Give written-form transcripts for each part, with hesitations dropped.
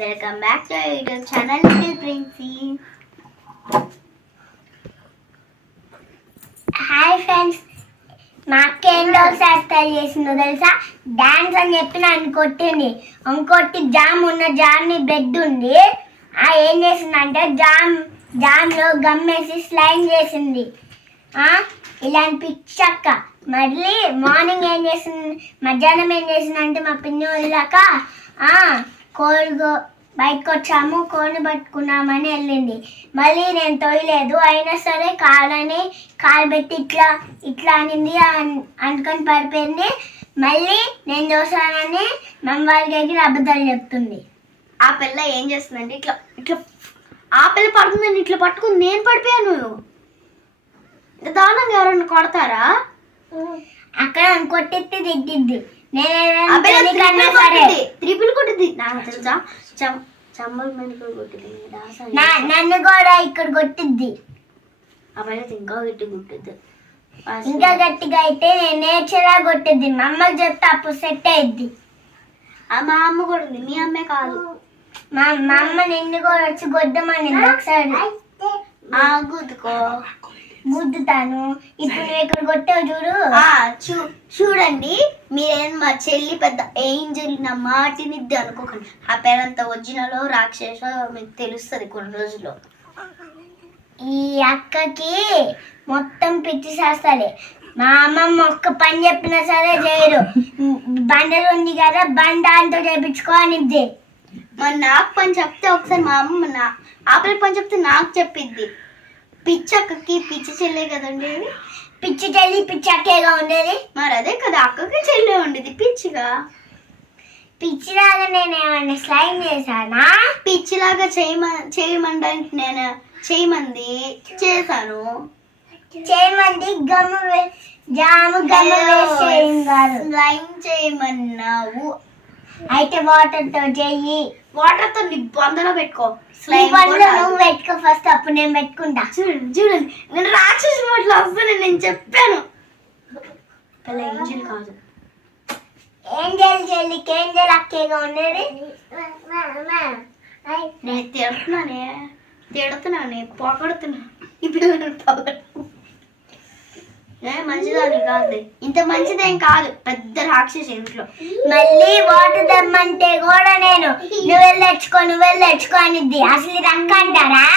Welcome back to YouTube channel little Princy. Hi friends, మా అక్క ఏంటో ఒకసారి ట్రై చేసిందో తెలుసా? డాన్స్ అని చెప్పి నన్ను కొట్టింది. ఇంకొట్టి జామ్ ఉన్న జామ్ని బ్రెడ్ ఉంది, ఏం చేసిందంటే జామ్లో గమ్మేసి స్లైమ్ చేసింది. ఇలాంటి పిచ్చక్క. మళ్ళీ మార్నింగ్ ఏం చేసింది, మధ్యాహ్నం ఏం చేసిందంటే మా పిన్ని వెళ్ళాక కోళ్ళు బయటకు వచ్చాము, కోడిని పట్టుకున్నామని వెళ్ళింది. మళ్ళీ నేను తొయ్యలేదు, అయినా సరే కాలు పెట్టి ఇట్లా అనింది, అనుకొని పడిపోయింది. మళ్ళీ నేను చూసానని మమ్మ వాళ్ళ దగ్గర అబద్ధాలు చెప్తుంది. ఆ పిల్ల ఏం చేస్తుందంటే ఇట్లా ఇట్లా ఆ పిల్ల పడుతుందని ఇట్లా పట్టుకుని నేను పడిపోయాను. దానంగా ఎవరన్నా కొడతారా? అక్కడ కొట్టిద్ది దిద్దిద్ది, త్రిపుల్ కొట్టిద్ది. నాకు తెలుసా, చమ్మల మీద కొట్టిద్ది, నన్ను కూడా ఇక్కడ కొట్టిద్ది. అబ్బాయి ఇంకా గట్టి కొట్టిద్ది, ఇంకా గట్టిగా అయితే నేను నేర్చేలా కొట్టిద్ది. మా అమ్మకి చెప్తే అప్పుడు సెట్ అయ్యిద్ది. మా అమ్మ కూడా ఉంది, మీ అమ్మే కాదు. మా అమ్మ నిన్ను కూడా వచ్చి కొద్దమనింది ఒకసారి. గుద్దుకో, గుద్దుతాను. ఇప్పుడు నువ్వు ఇక్కడ కొట్టావు చూడు. చూడండి, మీరేం మా చెల్లి పెద్ద ఏంజల్ నా మాటినిద్ది అనుకోకండి. ఆ పేరంతా ఒరిజినల్ రాక్షస మీకు తెలుస్తుంది కొన్ని రోజుల్లో. ఈ అక్కకి మొత్తం పిచ్చి చేస్తాలే. మా అమ్మమ్మ ఒక్క పని చెప్పినా సరే చేయరు. బండలు ఉంది కదా, బండ అంతా చేపించుకో అనిద్ది. మరి నాకు పని చెప్తే ఒకసారి మా అమ్మ ఆపల పని చెప్తే నాకు చెప్పిద్ది. పిచ్చి అక్కకి పిచ్చి చెల్లే కదండి, పిచ్చి చెల్లి పిచ్చి అక్కేగా ఉండేది. మరి అదే కదా, అక్కకి చెల్లె ఉండేది పిచ్చిగా. పిచ్చిలాగా నేను ఏమన్నా స్లైమ్ చేశానా? పిచ్చిలాగా చేయమండానికి నేను చేయమంది చేశాను. చేయమంది జాము స్లైమ్ చేయమన్నావు. అయితే వాటర్ తో చెయ్యి, వాటర్ తో బందలో పెట్టుకో. నువ్వు పెట్టుకో ఫస్ట్, అప్పుడు నేను పెట్టుకుంటా. చూడండి నేను రాక్షసు మాటలు వస్తాను, నేను చెప్పాను. ఏంజల్ కాదు, ఏంజల్ చెల్లికి ఏంజల్ అక్కేగా ఉండేది. నేను తిడుతున్నానే పొగడుతున్నా. ఈ పిల్లలు మంచిదాన్ని కాదు, ఇంత మంచిదేం కాదు, పెద్ద రాక్షసి ఇంట్లో. మళ్ళీ వాటర్ దమ్మంటే కూడా నేను నువ్వెళ్ళి తెచ్చుకో అనిద్ది. అసలు ఇది అక్క అంటారా?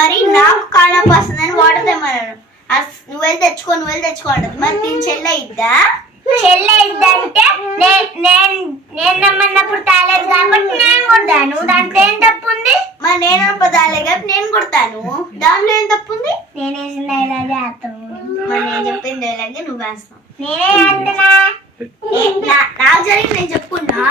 మరి నాకు కానప్ప వస్తుందని వాటర్ తెమ్మన్నాను. నువ్వెళ్ళి తెచ్చుకో అంటది. మరి నేను చెల్లె ఇద్దా అంటే నేను నమ్మన్నప్పుడు తాలేదు కాబట్టి నేను కొడతాను. దాంట్లో ఏం తప్పు ఉంది? మరి నేను తాలేదు కాబట్టి నేను కొడతాను. దాంట్లో ఏం తప్పు ఉంది? నేనేసిన డైలాగే వేస్తాను. మరి నేను చెప్పిన డైలాగే నువ్వు వేస్తావు. నేనే అంటున్నా, నాకు జరిగింది నేను చెప్పుకున్నా.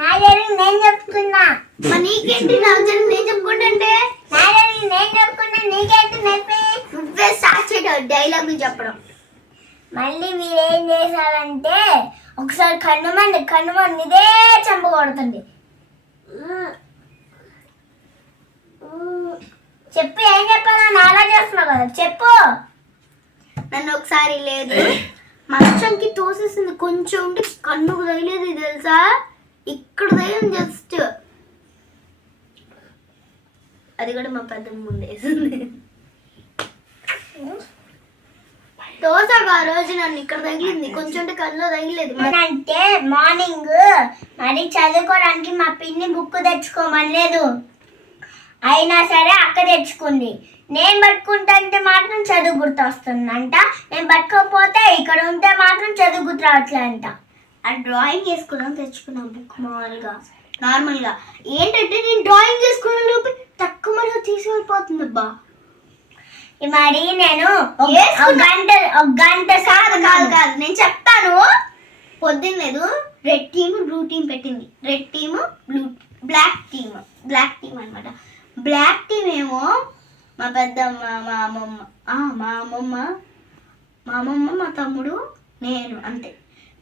నా జరిగింది నేను చెప్పుకున్నా. మరి నీకేంటి నాకు జరిగింది నేను చెప్పుకుంటే? నా జరిగింది నేను చెప్పుకున్నా, నీకేంటి నువ్వే స్టార్ట్ చేయడం డైలాగులు చెప్పడం. మళ్ళీ మీరేం చేశారంటే ఒకసారి కన్నుమంది ఇదే చంప కొడుతుంది. చెప్పు, ఏం చెప్పాలా? నాలా చేస్తున్నావు కదా, చెప్పు. నన్ను ఒకసారి లేదు మంచంకి తోసేసింది, కొంచెం ఉంటే కన్నుకు తగిలేదు తెలుసా? ఇక్కడ తగిలింది జస్ట్. అది కూడా మా పెద్దమ్మ ముందు వేసింది. దోసగా ఆ రోజు నన్ను ఇక్కడ తగిలింది, కొంచెం కన్నులో తగిలేదు. అంటే మార్నింగ్ మరి చదువుకోవడానికి మా పిన్ని బుక్ తెచ్చుకోమనలేదు, అయినా సరే అక్క తెచ్చుకుంది. నేను పట్టుకుంటే మాత్రం చదువు గుర్తు వస్తుందంట, నేను పట్టుకోకపోతే ఇక్కడ ఉంటే మాత్రం చదువు గుర్తు రావట్లేదంట. ఆ డ్రాయింగ్ వేసుకున్నాం, తెచ్చుకున్నాం బుక్ నార్మల్గా. ఏంటంటే నేను డ్రాయింగ్ చేసుకున్న లోపు తక్కువ మనకు తీసుకెళ్ళిపోతుంది. అబ్బా మరి నేను ఒక గంట కాదు నేను చెప్తాను. పొద్దున్న లేదు, రెడ్ టీమ్ బ్లూ టీమ్ పెట్టింది. రెడ్ టీమ్ బ్లాక్ టీమ్ అనమాట. బ్లాక్ టీమ్ ఏమో మా పెద్దమ్మ, మా అమ్మమ్మ, మా తమ్ముడు, నేను, అంతే.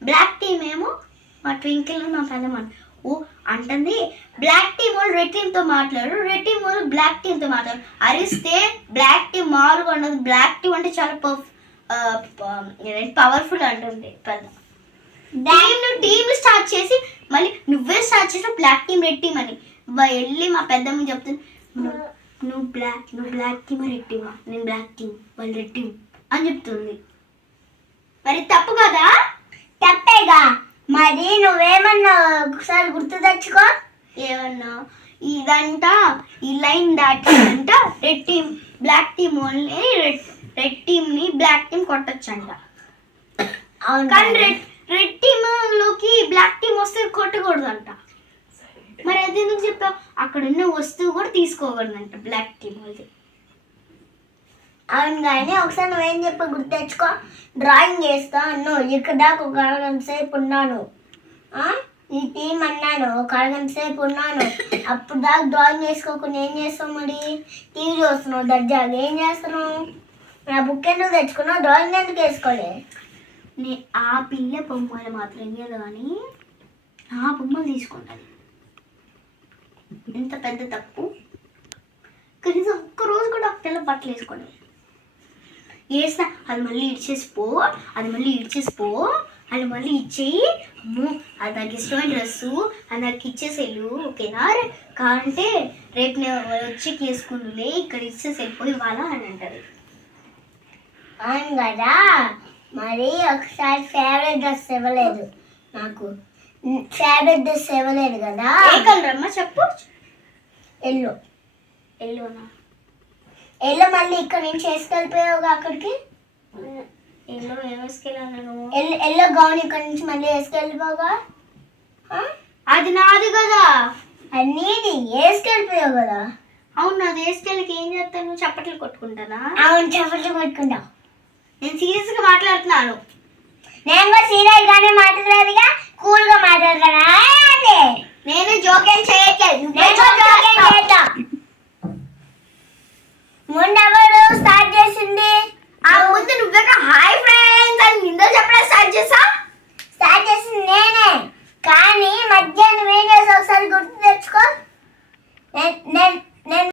బ్లాక్ టీమ్ ఏమో మా ట్వింకిల్, మా పెద్దమ్మ. అంటుంది బ్లాక్ టీమ్ వాళ్ళు రెడ్ టీమ్తో మాట్లాడు, రెడ్ టీమ్ వాళ్ళు బ్లాక్ టీమ్తో మాట్లాడు. అరిస్తే బ్లాక్ టీమ్ మామూలుగా ఉండదు, బ్లాక్ టీమ్ అంటే చాలా పవర్ఫుల్ అంటుంది పెద్ద. టీమ్ స్టార్ట్ చేసి మళ్ళీ నువ్వే స్టార్ట్ చేసిన బ్లాక్ టీమ్ రెడ్ టీమ్ అని. వెళ్ళి మా పెద్దమ్మ చెప్తుంది, నువ్వు బ్లాక్ టీమ్ రెడ్ టీమా? నేను బ్లాక్ టీమ్, వాళ్ళు రెడ్ టీమ్ అని చెప్తుంది. మరి తప్పు కదా? తప్పేగా. మరి నువ్వేమన్నావు ఒకసారి గుర్తు తెచ్చుకో. ఏమన్నా? ఇదంట ఈ లైన్ దాటిందంట red team, black team only red team ని బ్లాక్ టీమ్ కొట్టొచ్చంట. కానీ రెడ్ టీమ్ లోకి బ్లాక్ టీమ్ వస్తే కొట్టకూడదంట. మరి అది ఎందుకు చెప్పావు? అక్కడ ఉన్న వస్తువు కూడా తీసుకోకూడదంట బ్లాక్ టీమ్ వాళ్ళది. అవును కానీ ఒకసారి నువ్వేం చెప్పి గుర్తు తెచ్చుకో. డ్రాయింగ్ చేస్తా అన్నాను, ఇక్కడ దాకా ఒక అరగంట సేపు ఉన్నాను. ఈ టీం అన్నాను, ఒక అరగంట సేపు ఉన్నాను. అప్పుడు దాకా డ్రాయింగ్ చేసుకోకుండా ఏం చేస్తావు? మరి టీవీ చూస్తున్నావు దర్జాగా, ఏం చేస్తున్నావు? నా బుక్ ఎందుకు తెచ్చుకున్నావు? డ్రాయింగ్ ఎందుకు వేసుకోలే? ఆ పిల్ల బొమ్మలు మాత్రం ఏదో కానీ ఆ బొమ్మలు తీసుకుంటాను. ఎంత పెద్ద తప్పు. కనీసం ఒక్కరోజు కూడా ఆ పిల్ల బట్టలు వేసుకోండి. వేసిన అది మళ్ళీ ఇచ్చేసిపో, అది మళ్ళీ ఇచ్చేసిపో, అది మళ్ళీ ఇచ్చేయి. అమ్మో అది నాకు ఇష్టమైన డ్రెస్సు, అది నాకు ఇచ్చేసేళ్ళు, ఓకేనా? కాదంటే రేపు నేను వచ్చి వేసుకుందులే, ఇక్కడ ఇచ్చేసి వెళ్ళిపోయి ఇవ్వాలా అని అంటారు. అవును కదా. మరి ఒకసారి ఫేవరెట్ డ్రెస్ ఇవ్వలేదు నాకు. ఫేవరెట్ డ్రెస్ ఇవ్వలేదు కదా. ఏ కలర్ అమ్మా చెప్పు? ఎల్లో. ఎల్లోనా? ఎల్లో మళ్ళీ ఇక్కడ నుంచి వేసుకెళ్ళిపోయావుగా అక్కడికి. ఎల్లో ఏం వేసుకెళ్ళాను? ఎల్లో గౌన్ ఇక్కడ నుంచి మళ్ళీ వేసుకెళ్ళిపోగా. అది నాది కదా. అది నీది, వేసుకెళ్ళిపోయావు కదా. అవును, అది వేసుకెళ్ళకి ఏం చేస్తాను? చప్పట్లు కొట్టుకుంటానా? అవును, చప్పట్లు కొట్టుకుంటావు. నేను సీరియస్ గా మాట్లాడుతున్నాను. నేను కూడా సీరియస్ గానే మాట్లాడలేదుగా, కూల్ గా మాట్లాడతానా? నేను జోకేం చేయట్లేదు. ముందు ఎవరు స్టార్ట్ చేసింది?